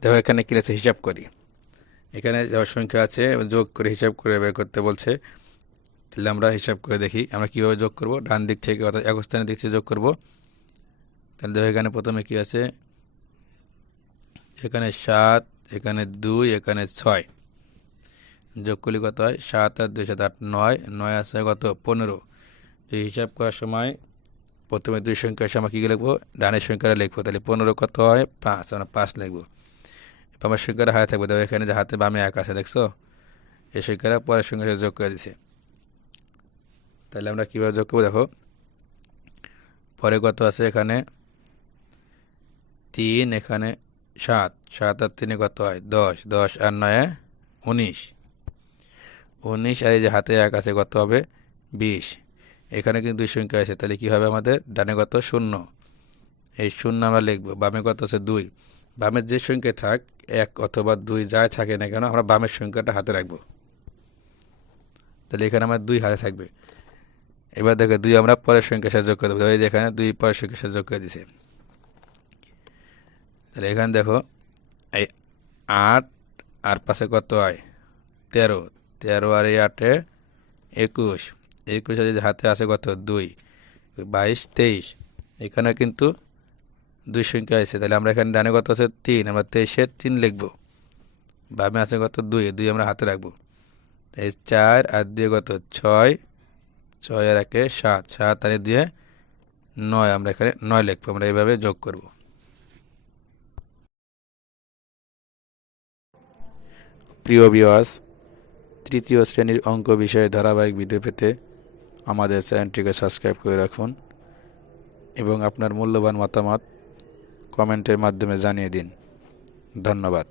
দেখো এখানে কি আছে হিসাব করি। এখানে যা সংখ্যা আছে যোগ করে হিসাব করে বের করতে বলছে। তাহলে আমরা হিসাব করে দেখি আমরা কীভাবে যোগ করব। ডান দিক থেকে অর্থাৎ এক স্থানের দিক থেকে যোগ করব। তাহলে দেখো এখানে প্রথমে কি আছে, এখানে 7, এখানে 2, এখানে 6। যোগ করলে কত হয়? 7 আর 2 7 8 9, 9 আছে কত? 15। এই হিসাব করার সময় প্রথমে দুই সংখ্যার সময় কী লিখবো? ডানের সংখ্যাটা লিখবো। তাহলে 15 কত হয়? 5। আমরা 5 লিখবো। বামের সংখ্যাটা হাতে থাকবে। দেখো এখানে যে হাতে বামে 1 আছে, দেখছো? এই সংখ্যাটা পরের সংখ্যার সাথে যোগ করে দিছে। তাহলে আমরা কীভাবে যোগ করবো? দেখো পরে কত আছে? এখানে 3, এখানে 7, 7 আর 3 কত হয়? 10, 10 আর 9 19, 19 আর এই যে হাতে 1 আছে কত হবে? 20। এখানে কিন্তু দুই সংখ্যা আছে, তাহলে কী হবে আমাদের? ডানে কত? 0। এই 0 আমরা লিখবো। বামে কত আছে? 2। বামের যে সংখ্যা থাক 1 অথবা 2 যাই থাকে না কেন, আমরা বামের সংখ্যাটা হাতে রাখবো। তাহলে এখানে আমার 2 হাতে থাকবে। এবার দেখো 2 আমরা পরের সংখ্যার সাথে যোগ করে দেবো। এই যে এখানে 2 পরের সংখ্যার সাথে যোগ করে দিছে। তাহলে এখানে দেখো এই 8 আর 5 কত হয়? 13, 13 আর এই 8 21, 21 আর যে হাতে আছে কত? 2, 22, 23। এখানে কিন্তু দুই সংখ্যা আছে, তাহলে আমরা এখানে ডানে কত আছে? 3, আমরা 23-এর 3 লিখবো। বামে আছে কত? 2, 2 আমরা হাতে রাখবো। এই 4 আর 2 কত? 6, 6 আর 1 7, 7 আর 2 9, আমরা এখানে 9 লিখবো। আমরা এইভাবে যোগ করব। প্রিয় ভিউয়ার্স, তৃতীয় শ্রেণীর অঙ্ক বিষয়ে ধারাবাহিক ভিডিও পেতে আমাদের চ্যানেলটিকে সাবস্ক্রাইব করে রাখুন এবং আপনার মূল্যবান মতামত কমেন্টের মাধ্যমে জানিয়ে দিন। ধন্যবাদ।